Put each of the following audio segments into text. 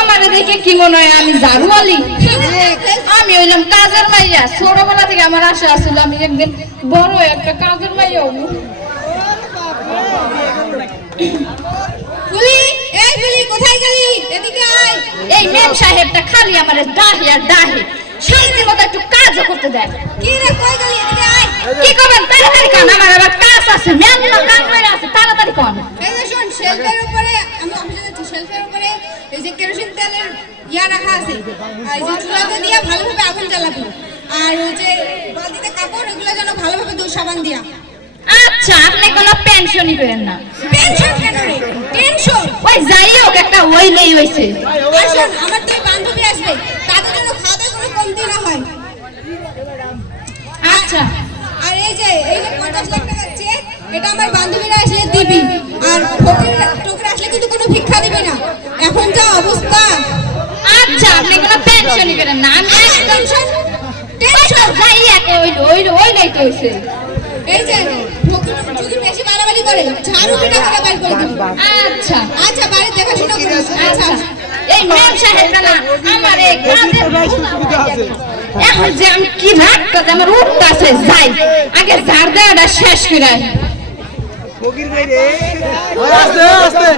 আমারে দেখে কি মনে হয় আমি জারুয়ালি? আমি হইলাম কাজের মাইয়া। ছোটবেলা থেকে আমার আশা আছিল আমি একদিন বড় একটা কাজের মাইয়া হব। ফুলি, এই ফুলি কোথায় গেলি? এদিকে আয়। এই মেম সাহেবটা খালি আমারে ডাহে আর ডাহে, শান্তি মতো একটু কাজও করতে দেয়। কি রে কই গেলি? এদিকে আয়। কি করবেন তাড়াতাড়ি কান, আমার আবার কাজ আছে, মেলা কাজ হয়ে আছে, তাড়াতাড়ি কান। এই যে শোন, শেলফের উপরে আমি অফিসে যাচ্ছি, শেলফের উপরে এই যে কেরোসিন তেলের ইয়া রাখা আছে। আর এই যে চুলাতে দিয়ে ভালোভাবে আগুন জ্বালাবি। আর ওই যে বালতিতে কাপড় এগুলো যেন ভালোভাবে ধুই সাবান দিয়া। আচ্ছা, আপনি কোনো পেনশনই করেন না? টেনশন কেন রে? টেনশন ওই যাই হোক, একটা হইলেই হইছে। আর শোন, আমার দুই বান্ধবী আসবে, তাদের জন্য খাওয়া দাওয়া কোনো কমতি না হয়। আচ্ছা। আর এই যে 50 লাখ টাকা চেক, এটা আমার বান্ধবীরা আসলে দিবি। আর ফকির টোকরা আসলে কিন্তু কোনো ভিক্ষা দিবি না, এখন যা অবস্থা। আচ্ছা, আপনি কোনো পেনশনই করেন না? আমি টেনশন টেনশন যাই একে হইলেই তো হইছে। এই যে ফকির যদি বেশি বাড়াবাড়ি করে ঝাড়ু পিটা করে বাইর করে দিবি। আচ্ছা আচ্ছা, বাড়ি দেখাশোনা করিস। আচ্ছা। এই মেম সাহেবটা না আমার এই কাজের এখন যে আমি কি রাখতে আমার উঠতেছে, যাই আগে ঝাড় দেওয়াটা শেষ করে আসি। ফকির ভাই রে, আস্তে আস্তে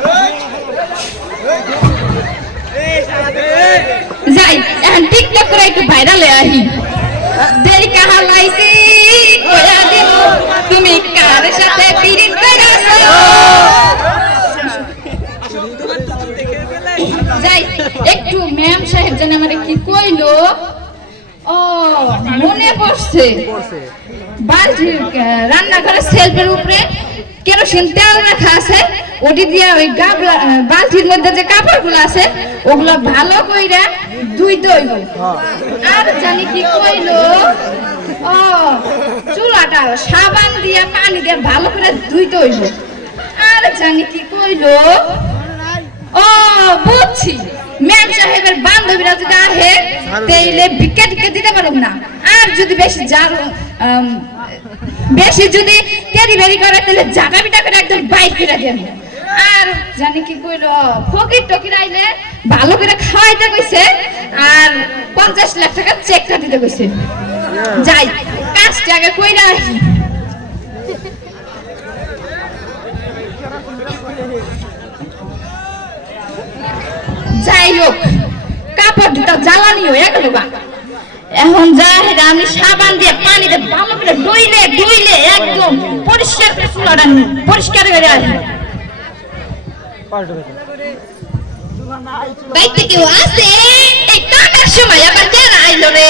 যাই এখন টিকটক করে একটু ভাইরালে আহি। দেরি কাহা লাইছি কইয়া দিব, তুমি কার সাথে পিরিত কইরাছো? যাই একটু ম্যাম সাহেব জানে আমারে কি কইলো। ও মনে পড়ছে, বালতির রান্নাঘরের সেলফের উপরে কেরোসিন তেল রাখা আছে, ওটি দিয়া ওই গাবলা বালতির মধ্যে যে কাপড়গুলো আছে ওগুলো ভালো কইরা ধুইতে হইব। আর জানি কি কইলো, ও চুলাটা সাবান দিয়া পানি দিয়ে ভালো করে ধুইতে হইব। আর জানি কি কইলো, ও বুঝছি, ম্যাম সাহেবের বান্ধবীরা যদি আহে তাইলে ভিক্ষা টিক্ষা দিতে পারুম না। আর যদি বেশি যদি ক্যারি বেরি করে তাহলে জাগা বিটা করে একদম বাইক করে দেন। আর জানি কি কইলো, ফকির টকির আইলে ভালো করে খাওয়াইতে কইছে আর 50 লাখ টাকা চেকটা দিতে কইছে। যাই কাজটা আগে কইরা আসি। যাই হোক, কাপড় দুটা জ্বালানি হয়ে গেল বা এখন যা আমি সাবান দিয়ে পানি দিয়ে ভালো করে ধুইলে একদম পরিষ্কার করে চুলাটা পরিষ্কার করে আসি। বাইতে কেউ আছে? এই কামের সময় আবার যারা আইলো রে,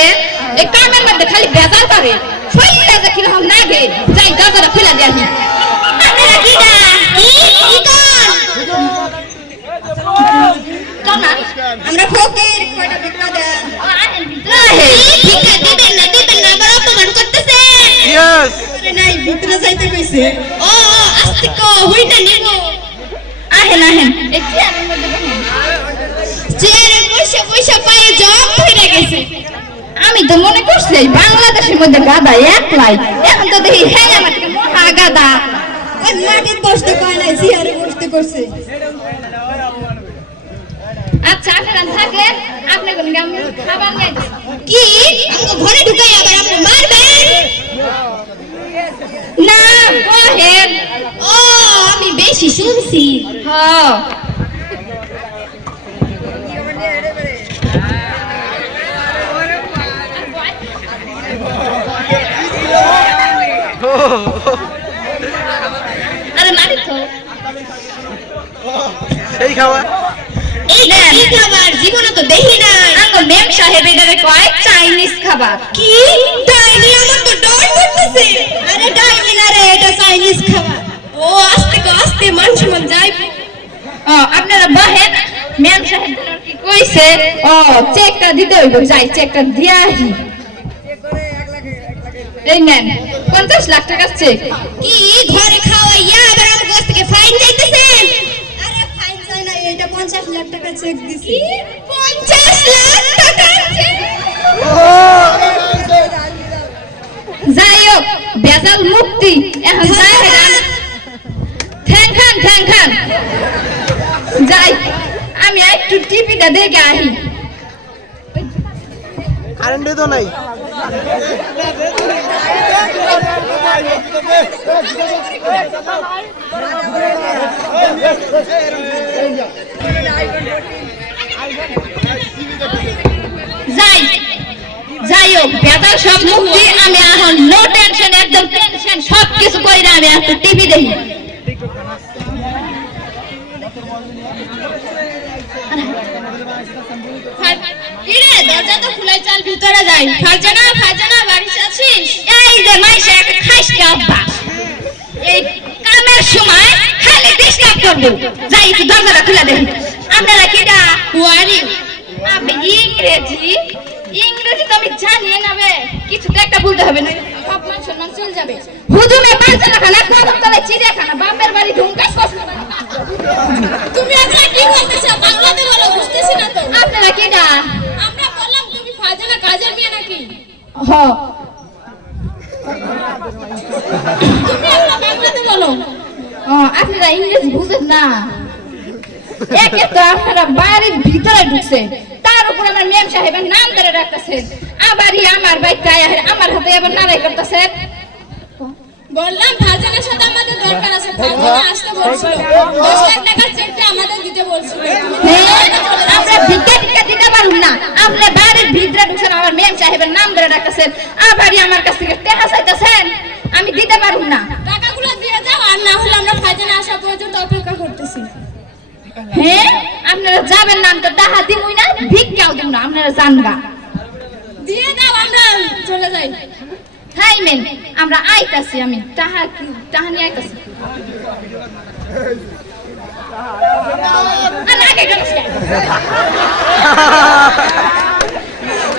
এই কামের মধ্যে খালি বেজাল করে, শরীরটা যে কিরকম লাগে। যাই গাছটা ফেলা দিয়ে আসি। আপনারা কি না আমরা ফকির, কয়টা ভিক্ষা দেন। ভিক্ষা দিবেন না আবার অপমান করতেছে। ইয়েস আরে নাই, ভিতরে যাইতে কইছে। ও আস্তে কো হইতা নিব। আহেন এই চেয়ারের মধ্যে বসুন। চেয়ারে বসে পায়ে জব হয়ে গেছে। আমি তো মনে করছি এই বাংলাদেশের মধ্যে গাদা একলাই, এখন তো দেখি হ্যাঁ আমার থেকে মোটা গাদা। ওই মাটিতে বসতে কয় নাই, চেয়ারে বসতে করছে। আচ্ছা আপনারা থাকলেন, আপনি কোন আমি খাবার নিয়ে কি আমাকে ঘরে ঢুকাই আবার আপনি মারবেন না? বহেন। ও আমি বেশি শুনছি। হ্যাঁ আরে মারি তো সেই খাওয়া এই খাবার জীবনে তো দেখি না। আঙ্গ মেম সাহেব এটারে কয় চাইনিজ খাবার। কি ডাইনি? আমার তো ডর করতেছে। আরে ডাইনি না রে, এটা চাইনিজ খাবার। ও আস্তে মানুষ যাই। ও আপনারা বহেন, মেম সাহেব কি কইছে? ও চেকটা দিতে হইব, যাই চেকটা দিয়া আসি। এই নেন 50 লাখ টাকার চেক। কি ঘরে খাওয়াইয়া আবার আমার কাছ থেকে ফাইন চাইতেছেন? আরে ফাইন চাই না, এটা 50 লাখ টাকা চেক দিছি। কি 50 লাখ টাকার চেক? যাই হোক, বেজাল মুক্তি। এখন যাই ঠ্যাং খান যাই আমি একটু টিভিটা দেখে আহি। কারেন্টে তো নাই। যাই হোক, বেতার সব মুক্তি। আমি এখন নো টেনশন, একদম টেনশন সব কিছু করি না। আমি একটু টিভি দেখি। কিরে, দরজা তো খুলে, চল ভিতরে যাই। ফারজানা, ফারজানা, বাড়িতে আছিস? এই যে মাইশা একটা খাইস কে আব্বা, এই কামের সময় খালি ডিস্টার্ব করবে। যাই একটু দরজাটা খুলে দেখি। আপনারা কিটা ওয়ারি? আবে ইংরেজি, ইংরেজি তো আমি জানি না বে, কিছু তো একটা বলতে হবে না, সব মান সম্মান চলে যাবে। হুজুমে পাঁচজনা খানা, কদম তলে চিড়িয়াখানা, বাপের বাড়ি ঢুঙ্কা কষ্ট। তুমি এগুলা কি বলতেছো? বাংলাতে বলো, বুঝতেছি না তো। আপনারা কিটা? আমরা বললাম তুমি ফারজানা কাজের মেয়ে নাকি? হ, তুমি এগুলা বাংলাতে বলো। আপনারা ইংরেজি বুঝেন না। একে তো আপনারা বাড়ির ভিতরে ঢুকছেন, তার উপর আমার মেম সাহেবের নাম ধরে রাখতেছেন, আবারই আমার বাইকটা আমার হাতে আবার নাড়াই করতেছেন। বললাম ফারজানার সাথে আমাদের দরকার আছে, ফারজানা আসতে বলছিল, 10 লাখ টাকার চেকটা আমাদের দিতে বলছিল। আমরা ভিক্ষা টিক্ষা দিতে পারুম না। আপনি বাড়ির ভিতরে ঢুকছেন, আমার মেম সাহেবের নাম ধরে রাখতেছেন, আবারই আমার কাছ থেকে টাকা চাইতেছেন। আমি দিতে পারুম না। টাকাগুলো দিয়ে যাও, আর না হলে আমরা ফারজানা আসা পর্যন্ত অপেক্ষা করতেছি। হ্যাঁ, আপনারা যাবেন না, আমি তো টাকা দিবই না, ভিক্ষাও দিব না, আপনারা জানবা। দিয়ে দাও, আমরা চলে যাই। হাই মেন, আমরা আইতাছি। আমি টাকা নিয়ে আইতাছি।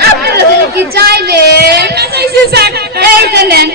আপনারা কি চাইলেন? এই যে নেন।